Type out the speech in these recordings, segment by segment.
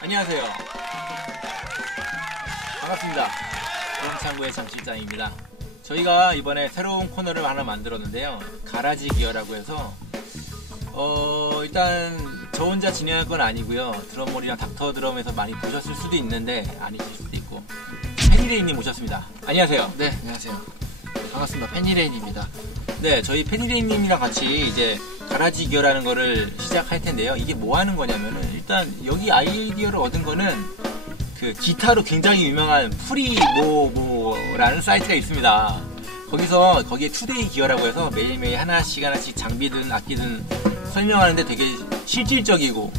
안녕하세요. 반갑습니다. 그럼창구의 장실장입니다. 저희가 이번에 새로운 코너를 하나 만들었는데요. 가라지 기어라고 해서 어 일단 저 혼자 진행할 건 아니고요. 드럼몰이랑 닥터 드럼에서 많이 보셨을 수도 있는데 아니실 수도 있고 페니레인님 모셨습니다. 안녕하세요. 네, 안녕하세요. 반갑습니다. 펜니레인입니다. 네, 저희 페니레인님이랑 같이 이제 가라지 기어라는 거를 시작할 텐데요. 이게 뭐 하는 거냐면은 일단 여기 아이디어를 얻은 거는 그 기타로 굉장히 유명한 프리모모라는 사이트가 있습니다. 거기서 거기에 투데이 기어라고 해서 매일매일 하나씩 하나씩 장비든 악기든 설명하는데 되게 실질적이고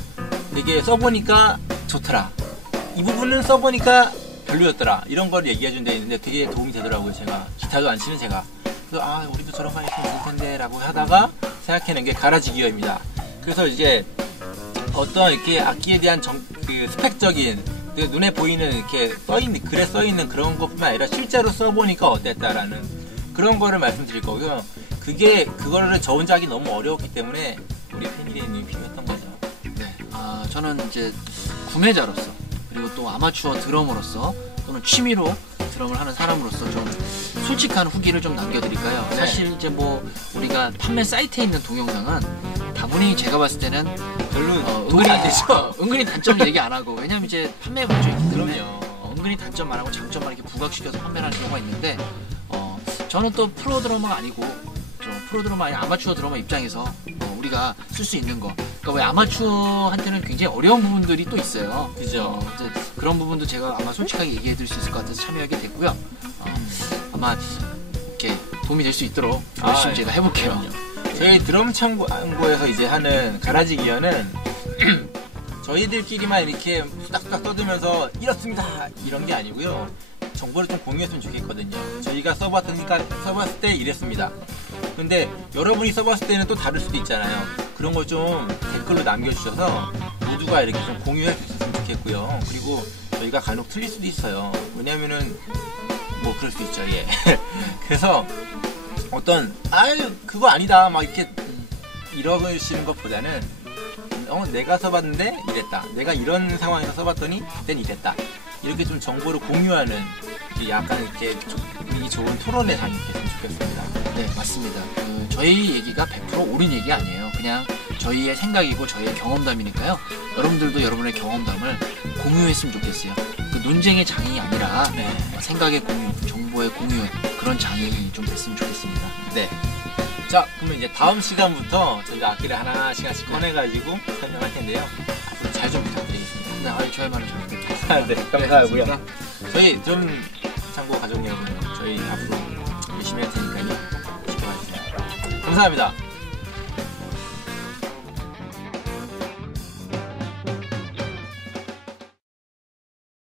되게 써보니까 좋더라. 이 부분은 써보니까 별로였더라. 이런 걸 얘기해 준 데 있는데 되게 도움이 되더라고요. 제가 기타도 안 치는 제가. 그래서 아 우리도 저런 거 했으면 좋을 텐데 라고 하다가 생각해낸 게 가라지 기어입니다. 그래서 이제 어떤 이렇게 악기에 대한 정, 그 스펙적인 그 눈에 보이는 이렇게 써있는 글에 써있는 그런 것뿐만 아니라 실제로 써보니까 어땠다라는 그런 거를 말씀드릴 거고요. 그게 그거를 저 혼자 하기 너무 어려웠기 때문에 우리 팬이님이 필요했던 거죠. 네, 아, 저는 이제 구매자로서 그리고 또 아마추어 드러머로서 또는 취미로 드럼을 하는 사람으로서 좀 솔직한 후기를 좀 남겨드릴까요? 네. 사실 이제 뭐 우리가 판매 사이트에 있는 동영상은 다분히 제가 봤을 때는 별로 어, 도움이 안 되죠. 어, 은근히 단점 얘기 안 하고 왜냐면 이제 문제 있기 때문에. 어, 은근히 단점만 하고 장점만 이렇게 부각시켜서 판매를 하는 경우가 있는데 어, 저는 또 프로 드러머가 아니고 저 프로 드러머 아니 아마추어 드러머 입장에서 어, 우리가 쓸 수 있는 거. 그러니까 왜 아마추어한테는 굉장히 어려운 부분들이 또 있어요. 그죠. 어, 이제 그런 부분도 제가 아마 솔직하게 얘기해 드릴 수 있을 것 같아서 참여하게 됐고요. 어, 아마 이렇게 도움이 될 수 있도록 열심히 아, 제가 해볼게요. 그럼요. 저희 드럼 창고에서 이제 하는 가라지 기어는 저희들끼리만 이렇게 수닥수닥 떠들면서 이렇습니다! 이런 게 아니고요. 정보를 좀 공유했으면 좋겠거든요. 저희가 써봤으니까 써봤을 때 이랬습니다 근데 여러분이 써봤을 때는 또 다를 수도 있잖아요. 그런 걸 좀 댓글로 남겨주셔서 모두가 이렇게 좀 공유할 수 있었으면 좋겠고요. 그리고 저희가 간혹 틀릴 수도 있어요. 왜냐면은 뭐 그럴 수 있죠. 예. 그래서 어떤 아유 그거 아니다. 막 이렇게 이러시는 것보다는 어 내가 써봤는데 이랬다. 내가 이런 상황에서 써봤더니 그땐 이랬다. 이렇게 좀 정보를 공유하는 이렇게 약간 이렇게 좀이 좋은 토론의 장이 됐으면 좋겠습니다 네, 맞습니다. 그 저희 얘기가 100% 옳은 얘기 아니에요. 그냥 저희의 생각이고 저희의 경험담이니까요. 여러분들도 여러분의 경험담을 공유했으면 좋겠어요. 그 논쟁의 장이 아니라 네. 생각의 공유, 정보의 공유 그런 장이 좀 됐으면 좋겠습니다. 네. 자 그러면 이제 다음 시간부터 저희가 악기를 하나씩 하나씩 꺼내가지고 설명할 텐데요 앞으로 잘 좀 부탁드리겠습니다 네, 저희 말을 잘 듣겠습니다. 네, 감사하고요. 네, 저희 좀 참고 가족 여러분 저희 앞으로 열심히 할 테니까요. 지켜봐주세요. 감사합니다